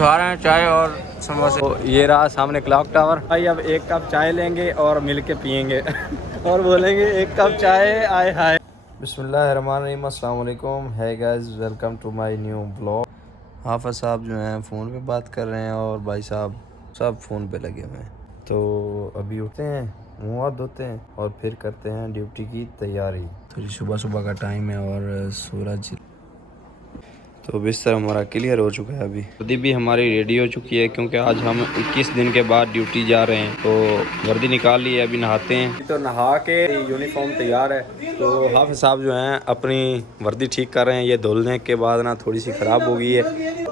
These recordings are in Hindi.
खा रहे हैं चाय और समोसे। तो ये रहा सामने क्लॉक टावर। भाई अब एक कप चाय लेंगे और मिल के पियेंगे और बोलेंगे एक कप चाय आए हाय। बिस्मिल्लाहिर्रहमानिर्रहीम, अस्सलाम वालेकुम, hi guys, welcome to my new blog. Hafiz साहब जो हैं फ़ोन पे बात कर रहे हैं और भाई साहब सब फ़ोन पे लगे हुए हैं। तो अभी उठते हैं, मुँह हाथ धोते हैं और फिर करते हैं ड्यूटी की तैयारी। तो सुबह सुबह का टाइम है और सूरज तो बिस्तर हमारा क्लियर हो चुका है। अभी वर्दी भी हमारी रेडी हो चुकी है क्योंकि आज हम 21 दिन के बाद ड्यूटी जा रहे हैं। तो वर्दी निकाल ली है, अभी नहाते हैं। तो नहा के यूनिफॉर्म तैयार है। तो हाफिज़ साहब जो हैं अपनी वर्दी ठीक कर रहे हैं। ये धुलने के बाद ना थोड़ी सी ख़राब हो गई है।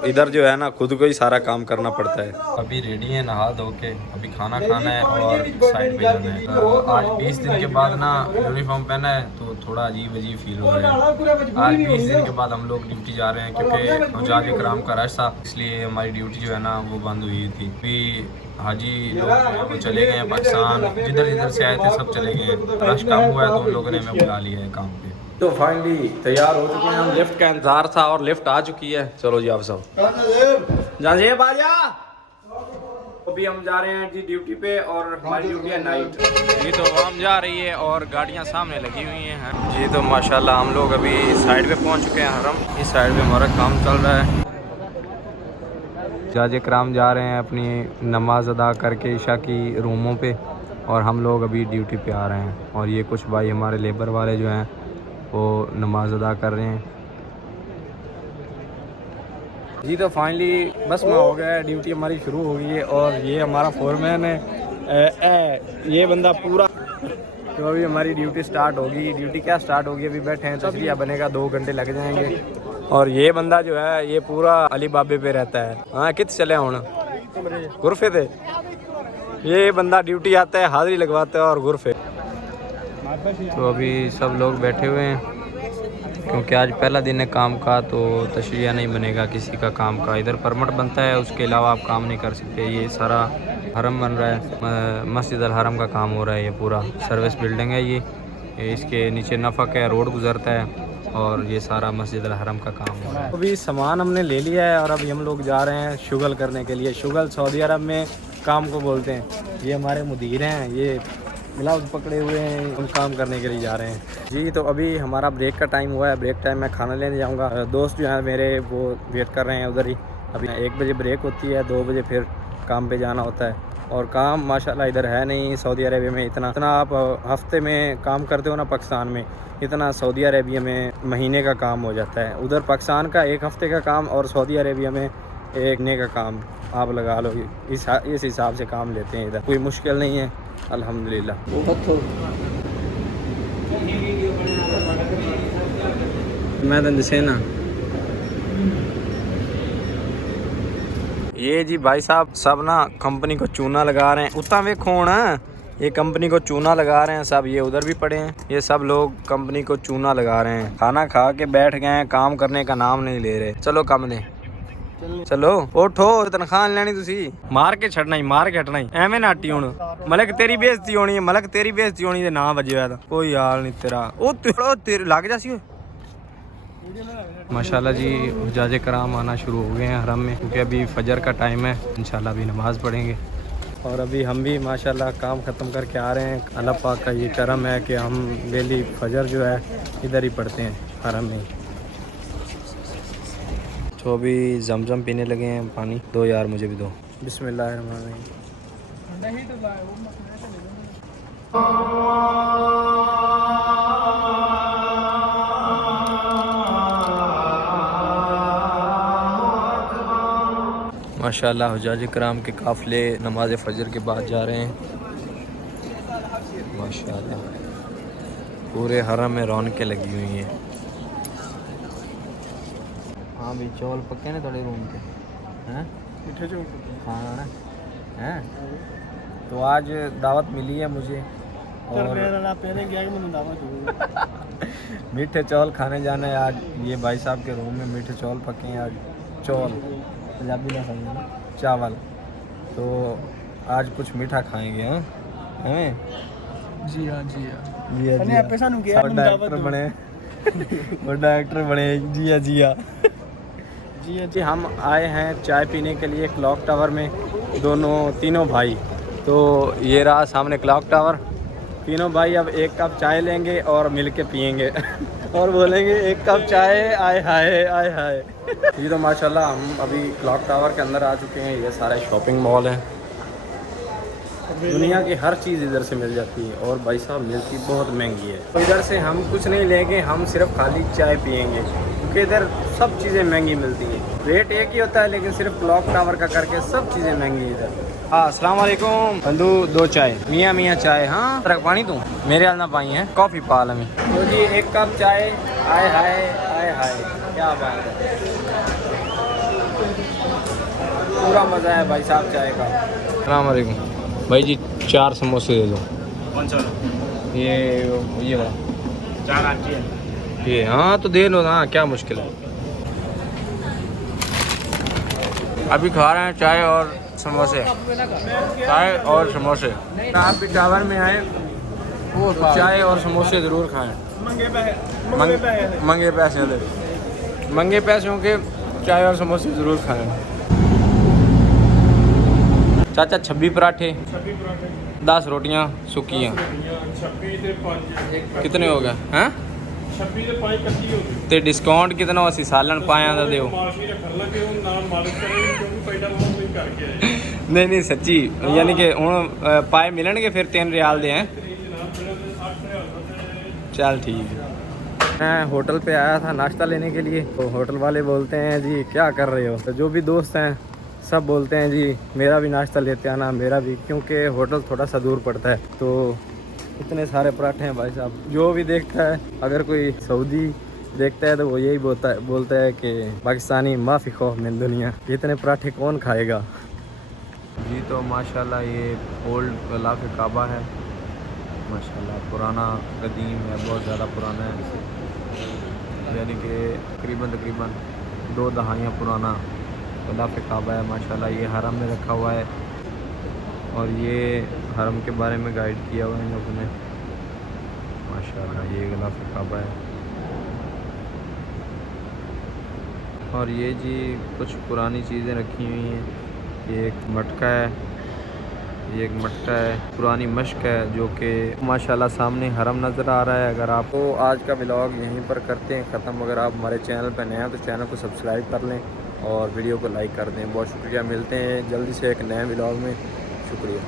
इधर जो है ना खुद को ही सारा काम करना पड़ता है। अभी रेडी है नहा धो के, अभी खाना खाना है और साइड पे जाना है। आज 20 दिन के बाद ना यूनिफॉर्म पहना है तो थोड़ा अजीब फील हो रहा है। आज 20 दिन के बाद हम लोग ड्यूटी जा रहे हैं क्योंकि हुज्जाज इकराम का रश था, इसलिए हमारी ड्यूटी जो है ना वो बंद हुई थी। अभी हाजी लोग वो चले गए हैं पाकिस्तान, जिधर जिधर से आए थे सब चले गए हैं। रश कम हुआ है तो उन लोगों ने हमें बुला लिया है काम पे। तो फाइनली तैयार हो चुके हैं हम। लिफ्ट का इंतजार था और लिफ्ट आ चुकी है। चलो जी आप सब जाइए बाजा। अभी हम जा रहे हैं जी ड्यूटी पे और हमारी ड्यूटी है नाइट। जी तो आवाम जा रही है और गाड़ियां सामने लगी हुई हैं जी। तो माशाल्लाह हम लोग अभी साइड पे पहुंच चुके हैं हरम। इस साइड पे हमारा काम चल रहा है। हुज्जाज इकराम जा रहे हैं अपनी नमाज अदा करके ईशा की रूमों पे और हम लोग अभी ड्यूटी पे आ रहे हैं। और ये कुछ भाई हमारे लेबर वाले जो हैं वो नमाज अदा कर रहे हैं जी। तो फाइनली बस में हो गया है, ड्यूटी हमारी शुरू हो गई है। और ये हमारा फोरमैन है, ये बंदा पूरा। तो अभी हमारी ड्यूटी स्टार्ट होगी। ड्यूटी क्या स्टार्ट होगी, अभी बैठे हैं, तस्वीर बनेगा, 2 घंटे लग जाएंगे। और ये बंदा जो है ये पूरा अली बाबे पे रहता है। हाँ कित चले हूँ गुरफे थे। ये बंदा ड्यूटी आता है, हाजिरी लगवाता है और गुरफे। तो अभी सब लोग बैठे हुए हैं क्योंकि आज पहला दिन है काम का, तो तशरिया नहीं बनेगा किसी का काम का। इधर परमिट बनता है, उसके अलावा आप काम नहीं कर सकते। ये सारा हरम बन रहा है, मस्जिद अल हरम का काम हो रहा है। ये पूरा सर्विस बिल्डिंग है ये इसके नीचे नफ़क है, रोड गुजरता है और ये सारा मस्जिद अल हरम का काम हो रहा है। अभी सामान हमने ले लिया है और अभी हम लोग जा रहे हैं शुगल करने के लिए। शुगल सऊदी अरब में काम को बोलते हैं। ये हमारे मुदीर हैं, ये ग्लव्स पकड़े हुए हैं, हम काम करने के लिए जा रहे हैं जी। तो अभी हमारा ब्रेक का टाइम हुआ है। ब्रेक टाइम में खाना लेने जाऊंगा। दोस्त जो हैं मेरे वो वेट कर रहे हैं उधर ही। अभी 1 बजे ब्रेक होती है, 2 बजे फिर काम पे जाना होता है। और काम माशाल्लाह इधर है नहीं सऊदी अरेबिया में इतना आप हफ्ते में काम करते हो ना पाकिस्तान में, इतना सऊदी अरेबिया में महीने का काम हो जाता है। उधर पाकिस्तान का 1 हफ्ते का काम और सऊदी अरेबिया में 1 महीने का काम आप लगा लो। इस हिसाब से काम लेते हैं इधर। कोई मुश्किल नहीं है अल्हम्दुलिल्लाह। मैं तो दिसे ना ये जी भाई साहब सब ना कंपनी को चूना लगा रहे हैं। उतना वे खोण ये कंपनी को चूना लगा रहे हैं सब। ये उधर भी पड़े हैं, ये सब लोग कंपनी को चूना लगा रहे हैं। खाना खा के बैठ गए हैं, काम करने का नाम नहीं ले रहे। चलो कम ने चलो उठो, तनख्वाह लेनी तुसी मार के छड़ना ही, मार के हटना ही। एवें नाटी हुण मलक तेरी बेइज्जती होनी है, मलक तेरी बेइज्जती होनी है। ना बजे कोई हाल नहीं तेरा। ओ तेरे लग जासी माशाल्लाह जी। हुज्जाज इकराम आना शुरू हो गए हैं हरम में क्योंकि अभी फजर का टाइम है। इंशाल्लाह अभी नमाज़ पढ़ेंगे और अभी हम भी माशाल्लाह काम ख़त्म करके आ रहे हैं। अल्लाह पाक का ये करम है कि हम डेली फजर जो है इधर ही पढ़ते हैं हरम में। तो अभी जमजम पीने लगे हैं पानी। दो यार मुझे भी दो। बिस्मिल्लाहिर्रहमानिर्रहीम। माशाल्लाह हुज्जाज इकराम के काफ़िले नमाज फ़जर के बाद जा रहे हैं। माशाल्लाह पूरे हरम में रौनकें लगी हुई हैं। हाँ भी चौल पक्के ने थोड़े रूम के हैं, मीठे चौल खाना है। तो आज दावत मिली है मुझे और मीठे चौल खाने जाना है आज। ये भाई साहब के रूम में मीठे चौल पके हैं आज। चौल पंजाबी ना समझना, चावल। तो आज कुछ मीठा खाएंगे हैं। जी हाँ जी हाँ जी हाँ जी। डायरेक्टर बने वो डायरेक्टर बने। जी हाँ जी हाँ चाहिए जी। हम आए हैं चाय पीने के लिए क्लॉक टावर में, तीनों भाई। तो ये रहा सामने क्लॉक टावर। तीनों भाई अब एक कप चाय लेंगे और मिल के पियेंगे और बोलेंगे एक कप चाय आए हाय आए हाय। ये तो माशाल्लाह हम अभी क्लॉक टावर के अंदर आ चुके हैं। ये सारे शॉपिंग मॉल हैं, दुनिया की हर चीज़ इधर से मिल जाती है और भाई साहब मिलती बहुत महंगी है। तो इधर से हम कुछ नहीं लेंगे, हम सिर्फ खाली चाय पियेंगे क्योंकि इधर सब चीज़ें महंगी मिलती हैं। रेट एक ही होता है लेकिन सिर्फ क्लॉक टावर का करके सब चीज़ें महंगी है इधर। हाँ अस्सलाम वालेकुम बंधु, 2 चाय मियाँ चाय। हाँ तरक पानी तू मेरे हाल ना पाई है, कॉफ़ी पाल हमें तो जी 1 कप चाय। आए हाय आए हाय, क्या बात है, पूरा मज़ा है भाई साहब चाय का। अस्सलाम वालेकुम भाई जी, 4 समोसे दे दो। कौन सा ये वाला 4 आंटी है ये, हाँ तो दे लो ना, क्या मुश्किल है। अभी खा रहे हैं चाय और समोसे, चाय और समोसे। आप भी टावर में आए तो चाय और समोसे ज़रूर खाएं। मंगे पैसे दे, मंगे पैसों के चाय और समोसे ज़रूर खाएं। चाचा 26 पराठे, 10 रोटियां सुक्कियां, 26 कितने हो गए हैं? 26 ਦੇ 5 ਕੱਟੀ ਹੋ ਗਈ ਤੇ ਡਿਸਕਾਊਂਟ ਕਿਤਨਾ ਅਸੀਂ ਸਾਲਨ ਪਾਇਆ ਦਾ ਦਿਓ। ਮਾਲਕੀ ਰੱਖਣ ਲੱਗੇ ਉਹ ਨਾਲ ਮਾਲਕ ਕਰੇ ਕਿਉਂਕਿ ਪੈਦਾ ਬਹੁਤ ਨਹੀਂ ਕਰਕੇ ਆਏ ਨਹੀਂ ਨਹੀਂ ਸੱਚੀ, ਯਾਨੀ ਕਿ ਹੁਣ ਪਾਏ ਮਿਲਣਗੇ ਫਿਰ 3 रियाल ਦੇ हैं। चल ठीक है। मैं होटल पे आया था नाश्ता लेने के लिए, तो होटल वाले बोलते हैं जी क्या कर रहे हो, तो जो भी दोस्त हैं सब बोलते हैं जी मेरा भी नाश्ता लेते आना, मेरा भी, क्योंकि होटल थोड़ा सा दूर पड़ता है। तो इतने सारे पराठे हैं भाई साहब, जो भी देखता है, अगर कोई सऊदी देखता है तो वो यही बोलता है कि पाकिस्तानी माफ़ी खौफ में दुनिया, इतने पराठे कौन खाएगा जी। तो माशाल्लाह ये ओल्ड ग़िलाफ़ काबा है, माशाल्लाह पुराना कदीम है, बहुत ज़्यादा पुराना है, यानी कि तकरीबन 2 दहाइयाँ पुराना ग़िलाफ़ काबा है माशाल्लाह। ये हरम में रखा हुआ है और ये हरम के बारे में गाइड किया हुआ है इन लोगों ने माशाल्लाह। ये ग़िलाफ़ काबा है और ये जी कुछ पुरानी चीज़ें रखी हुई हैं। ये एक मटका है, ये एक मटका है, पुरानी मश्क है जो कि माशाल्लाह सामने हरम नज़र आ रहा है। अगर आपको आज का व्लॉग यहीं पर करते हैं ख़त्म। अगर आप हमारे चैनल पर नए हैं तो चैनल को सब्सक्राइब कर लें और वीडियो को लाइक कर दें। बहुत शुक्रिया, मिलते हैं जल्दी से एक नए व्लॉग में, शुक्रिया।